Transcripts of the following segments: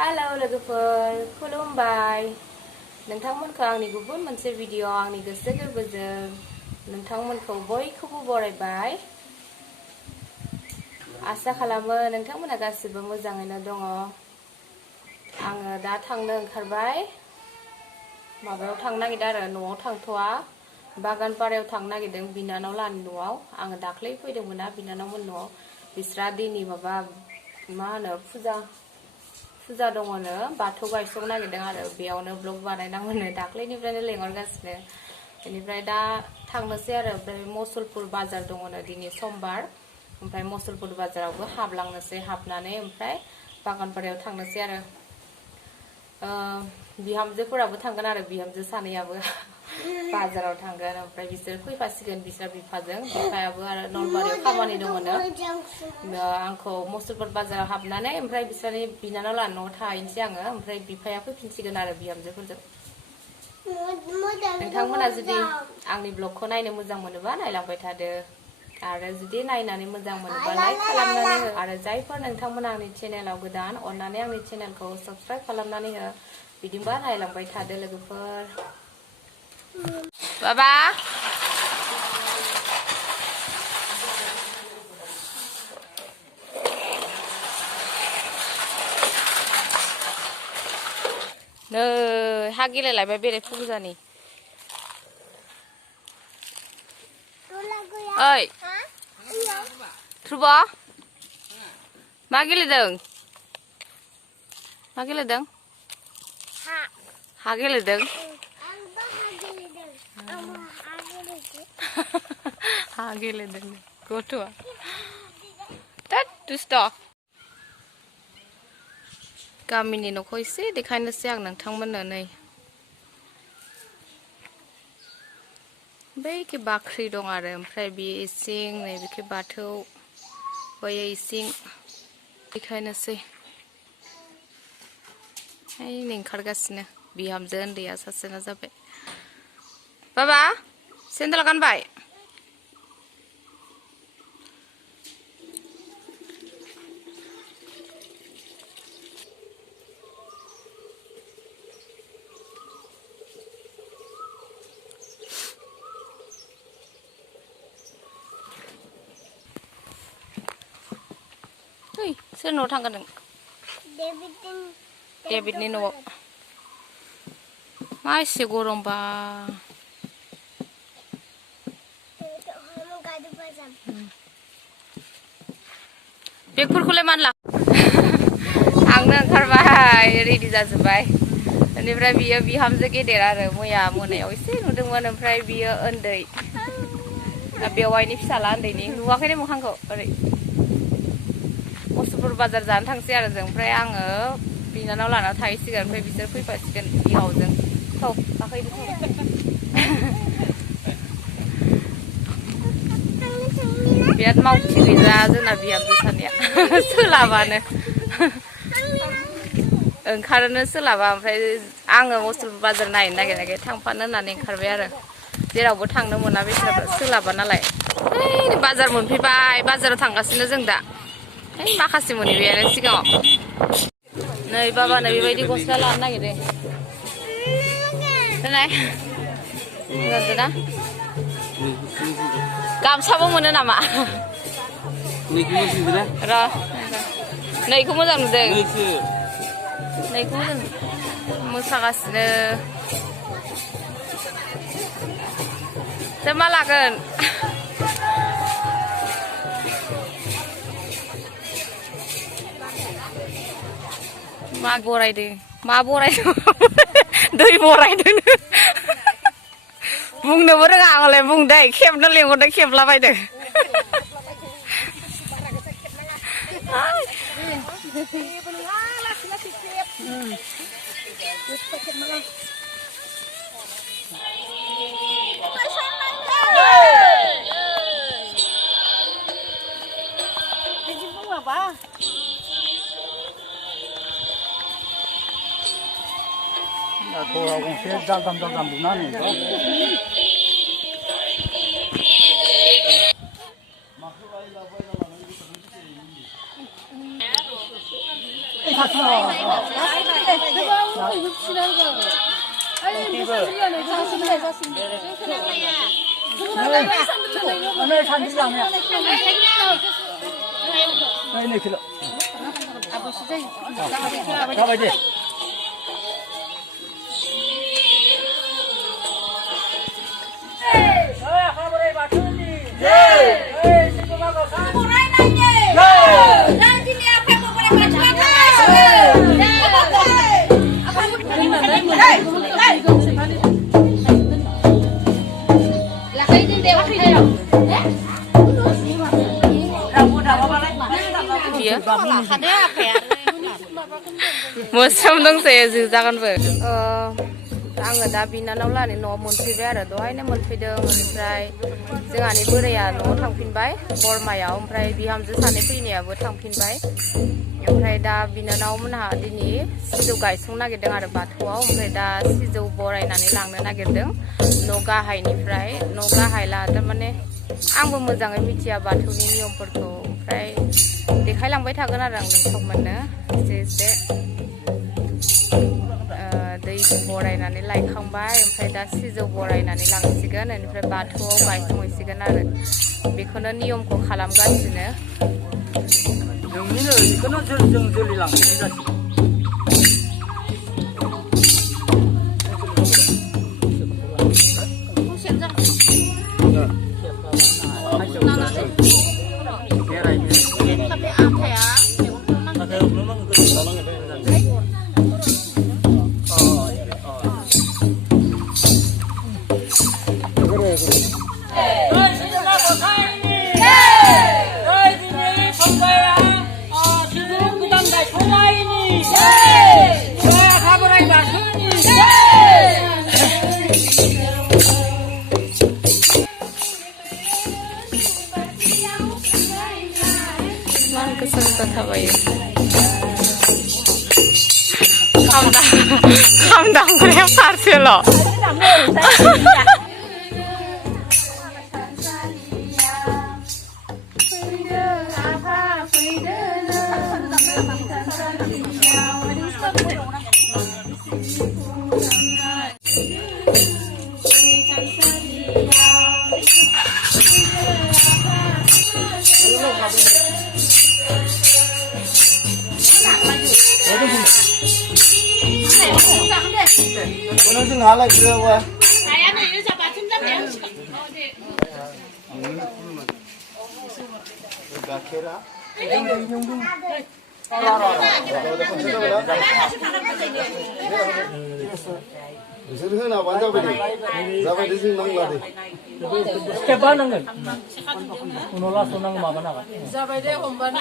Hello लोगोफोर खुलुमबाय नोंथांमोनखौ आंनि गुबुन मोनसे भिडिअ आंनि गोसो गोरबोजों नोंथांमोनखौ बयखौबो बरायबाय आसा खालामो नोंथांमोना गासिबो मोजाङैनो दङ आङो दा थांनो ओंखारबाय माबायाव थांनो नागिरदों आरो न'आव थांथ'आ बागानपारायाव थांनो नागिरदों बिनानाव लानि न'आव आङो दाख्लै फैदोंमोन ना बिनानावमोन न'आव बिस्रा दिनै माबा मा होनो फुजा दङनो बाथौ गायसंनो नागिरदों आरो बेयावनो ब्लग बानायनांगौनो दाख्लैनिफ्रायनो लेंहरगासिनो बेनिफ्राय दा थांनोसै आरो ओमफ्राय मसलपुर बाजार दङनो दिनै समबार ओमफ्राय मसलपुर बाजारावबो हाबलांनोसै हाबनानै ओमफ्राय बागानपारायाव थांनोसै आरो बिहामजोफोराबो थांगोन आरो बिहामजो सानैयाबो बाजाराव थांगोन ओमफ्राय बिसोर फैफासिगोन बिस्रा बिफायाबो आरो नलबारियाव खामानि दङनो आंखौ मसलपुर बाजाराव हाबनानै ओमफ्राय बिस्रानि बिनानाव लानि न'आव थाहैनोसै आङो ओमफ्राय बिफाया फैफिनसिगोन आरो बिहामजोफोरजों नोंथांमोना जुदि आंनि ब्लगखौ नायनो मोजां मोनोबा नायलांबाय थादो आरो जुदि नायनानै मोजां मोनोबा लाइक खालामनानै हो आरो जायफोर नोंथांमोना आंनि चेनेलाव गोदान अन्नानै आंनि चेनेलखौ साबस्क्राइब खालामनानै हो बिदिबा नायलांबाय थादो लोगोफोर बाबा नै हा गेलेलायबाय बेरे फुजानि ओइ ध्रुब मा गेलेदों हा गेलेदों हा गेलेदों गथ'आ तात दुस्त' गामिनि न'खौ एसे देखायनोसै आं नोंथांमोननो नै बैखि बाख्रि दं आरो ओमफ्राय बे इसिं नै बेखि बाथौ बैयो इसिं देखायनोसै नै ओंखारगासिनो बिहामजो उन्दैया सासेना जाबाय बाबा सेन्देल गानबाय सोर न'आव थांगोन नों डेभिडनि न'आव मा एसे गरमबा बेगफोरखौलाय मानो थांनो ओंखारबाय रेडि जाजोब्बाय बेनिफ्राय बियो बिहामजो गेदेर आरो मैया मोनायाव एसे नुदोंमोन ओमफ्राय बियो उन्दै बेवाइनि फिसाला उन्दैनि नुवाखैनो मोखांखौ ओरै मसलपुर बाजार जानो थांसै आरो जों ओमफ्राय आङो बिनानाव लाना थाहैसिगोन ओमफ्राय बिसोर फैफासिगोन बिहावजों थौ गाखैदो बिराद मावथि गैजा जोंना बिहामजो सानैया सोलाबानो ओंखारनो सोलाबा ओमफ्राय आङो मसलपुर बाजार नायनो नागिरनायखाय थांफानो होननानै ओंखारबाय आरो जेरावबो थांनो मोना बेसोर सोलाबा नालाय बाजार मोनफैबाय बाजाराव थांगासिनो जों दा माखासे मोनहैबायानो सिगाङाव नै बाबानो बेबायदि गस्ला लानो नागिरदों ना गामसाबो मोनो नामा र' नैखौ मोजां नुदों नैखौ मोजां मोसागासिनो मा लागोन मा बरायदों दै बरायदों बुंनोबो रोङा आंलाय बुंदों खेबनो लेंहरदों खेबलाबायदों Thôi ông sẽ dal dam đúng nó này đó. 오늘 산지장이야. 네 킬로. 잡아야지. मोस्राम दंसोयो जोजागोनबो आङो दा बिनानाव लानि न'आव मोनफैबाय आरो दहायनो मोनफैदों ओमफ्राय जोंहानि बोराया न'आव थांफिनबाय बरमायाव ओमफ्राय बिहामजो सानै फैनायाबो थांफिनबाय ओमफ्राय दा बिनानाव मोनहा दिनै सिजौ गायसंनो नागिरदों आरो बाथौआव ओमफ्राय दा सिजौ बरायनानै लांनो नागिरदों न' गाहायनिफ्राय न' गाहायला थारमाने आंबो मोजाङै मिथिया बाथौनि नियमफोरखौ ओमफ्राय देखायलांबाय थागोन आरो आं नोंथांमोननो एसे एसे दै बरायनानै लायखांबाय ओमफ्राय दा सिजौ बरायनानै लांसिगोन बेनिफ्राय बाथौआव गायसंहैसिगोन आरो बेखौनो नियमखौ खालामगासिनो जोंनिनो इखौनो जों जोलिलांनाय जासिगोन थाबायो खाम दामग्राया फारसेल' 오늘 좀 하라 그래와. Sederhana banda beri, zaman dizin nangla deh. Siapa nangen? Unola sonang mana naga? जाबाय दे हमबानो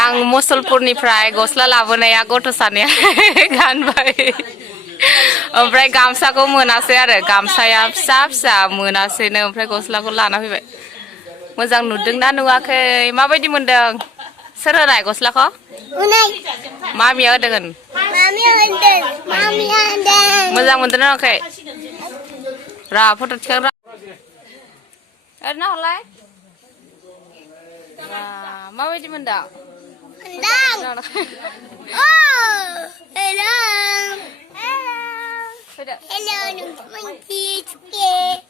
आं मुसलपुरनिफ्राय गस्ला लाबोनाया गथ'सानिया गानबाय ओमफ्राय गामसाखौ मोनासै आरो गामसाया फिसा फिसा मोनासैनो ओमफ्राय गस्लाखौ लाना फैबाय मोजां नुदोंना नुवाखै माबायदि मोनदों सोर होनाय गस्लाखौ मामिया होदों मोजां मोनदों नाखै रा फट' थिखां ओरैनो हरलाय माबायदि मोनदों Hello, hello, monkey.